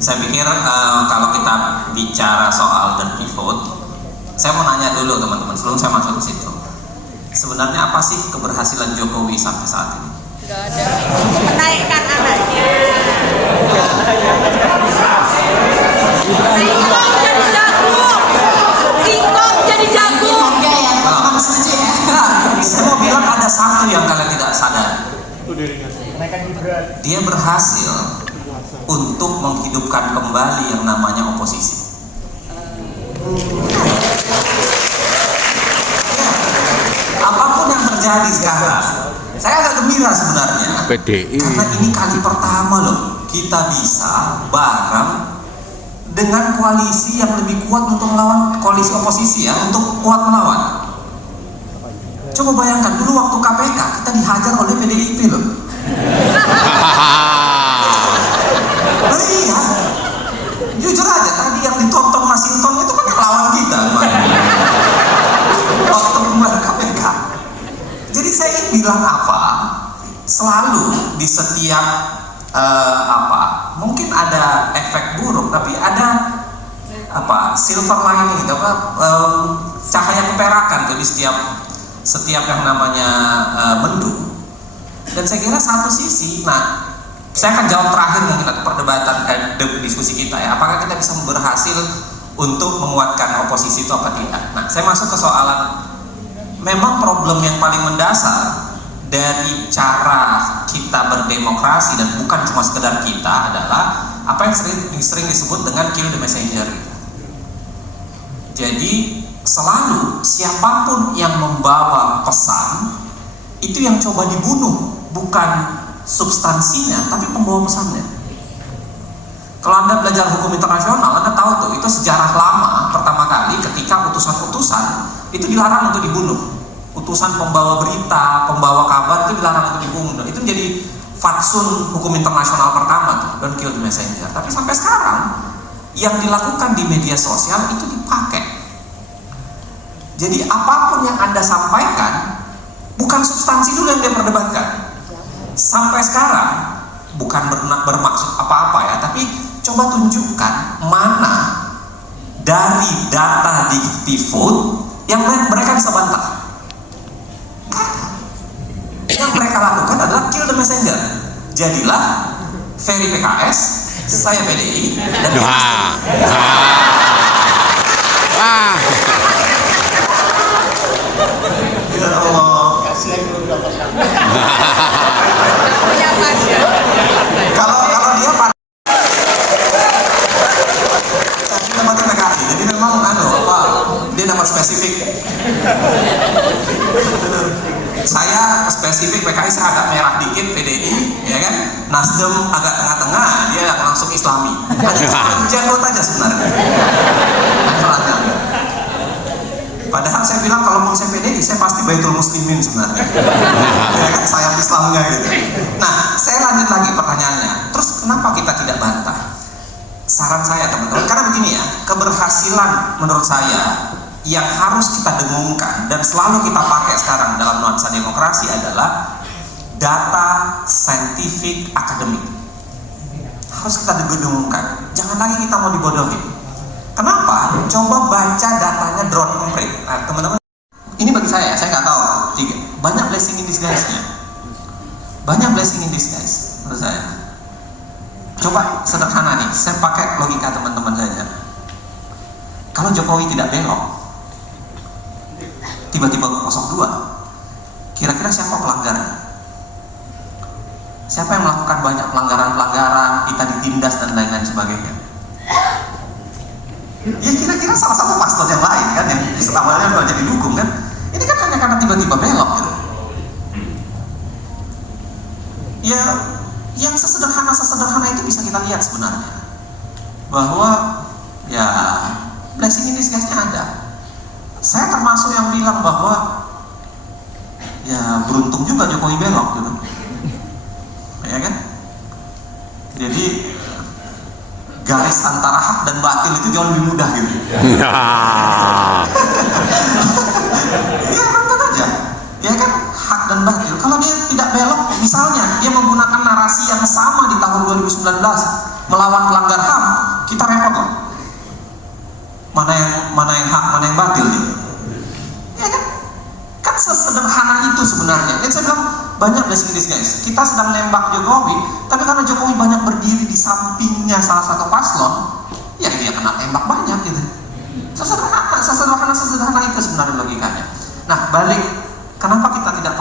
Saya pikir kalau kita bicara soal dirty vote, saya mau nanya dulu teman-teman sebelum saya masuk ke situ. Sebenarnya apa sih keberhasilan Jokowi sampai saat ini? Tidak ada. Menaikkan anaknya. Singkong jadi jagung. Singkong jadi jagung. Ya, teman-teman setuju ya? Saya mau bilang ada satu yang kalian tidak sadar. Dia berhasil untuk menghidupkan kembali yang namanya oposisi. Apapun yang terjadi sekarang, saya agak gembira sebenarnya. PDI. Karena ini kali pertama loh kita bisa bareng dengan koalisi yang lebih kuat untuk melawan koalisi oposisi ya, untuk kuat melawan. Coba bayangkan dulu waktu KPK kita dihajar oleh PDIP loh. Nah, iya, jujur aja tadi yang ditonton Masinton itu kan yang lawan kita waktu kemarin KPK. Jadi saya ingin bilang apa? Selalu di setiap mungkin ada efek buruk, tapi ada silver lining, cahaya keperakan tuh di setiap yang namanya mendung. Dan saya kira satu sisi, saya akan jawab terakhir mungkin atau perdebatan diskusi kita ya, apakah kita bisa berhasil untuk menguatkan oposisi itu apa tidak. Saya masuk ke soalan, memang problem yang paling mendasar dari cara kita berdemokrasi dan bukan cuma sekedar kita adalah apa yang sering disebut dengan kill the messenger. Jadi selalu siapapun yang membawa pesan itu yang coba dibunuh, bukan substansinya tapi pembawa pesannya. Kalau Anda belajar hukum internasional, Anda tahu tuh itu sejarah lama pertama kali ketika utusan-utusan itu dilarang untuk dibunuh. Utusan pembawa berita, pembawa kabar itu dilarang untuk dibunuh. Itu menjadi fatsun hukum internasional pertama tuh, don't kill the messenger. Tapi sampai sekarang yang dilakukan di media sosial itu dipakai. Jadi apapun yang Anda sampaikan bukan substansi dulu yang dia perdebatkan. Sampai sekarang bukan bermaksud apa-apa ya, tapi coba tunjukkan mana dari data Diktifut yang mereka bisa bantah. Yang mereka lakukan adalah kill the messenger. Jadilah Ferry PKS, saya PDI, dan ya Allah. Kalau dia tempatnya PKI, jadi memang dia dapat spesifik. Saya spesifik PKI, saya agak merah dikit, PDI, ya kan? Nasdem agak tengah-tengah, dia langsung Islami. Hanya jenggot aja sebenarnya. Padahal saya bilang kalau mau saya PDI, saya pasti Baitul Muslimin sebenarnya. Ya kan, sayang Islamnya gitu. Saya lanjut lagi pertanyaannya. Terus kenapa kita tidak bantah? Saran saya teman-teman, karena begini ya, keberhasilan menurut saya yang harus kita dengungkan dan selalu kita pakai sekarang dalam nuansa demokrasi adalah data scientific akademik. Harus kita dengungkan. Jangan lagi kita mau dibodohi. Kenapa? Coba baca datanya drone concrete. Teman-teman, ini bagi saya nggak tahu. Banyak blessing in disguise-nya. Banyak blessing in disguise menurut saya. Coba sederhana nih, saya pakai logika teman-teman saja. Kalau Jokowi tidak belok, tiba-tiba 02, kira-kira siapa pelanggarnya? Siapa yang melakukan banyak pelanggaran-pelanggaran, kita ditindas dan lain-lain sebagainya? Ya kira-kira salah satu pastor yang lain kan, yang awalnya udah jadi dukung kan. Ini kan hanya karena tiba-tiba belok gitu. Ya yang sesederhana itu bisa kita lihat sebenarnya, bahwa ya blessing in disguise-nya ada. Saya termasuk yang bilang bahwa ya beruntung juga Jokowi belok gitu, ya kan? Jadi garis antara hak dan batil itu jauh lebih mudah gitu. Ya nonton aja, ya kan, hak dan batil. Kalau dia tidak belok, misalnya dia menggunakan narasi yang sama di tahun 2019 melawan pelanggar HAM, kita repot loh. Mana yang hak, mana yang batil nih? Ya kan? Kan sesederhana itu sebenarnya. Dan saya bilang banyak guys. Kita sedang nembak Jokowi, tapi karena Jokowi banyak berdiri di sampingnya salah satu paslon, ya dia kena tembak banyak gitu. Sesederhana itu sebenarnya logikanya. Nah, balik, kenapa kita tidak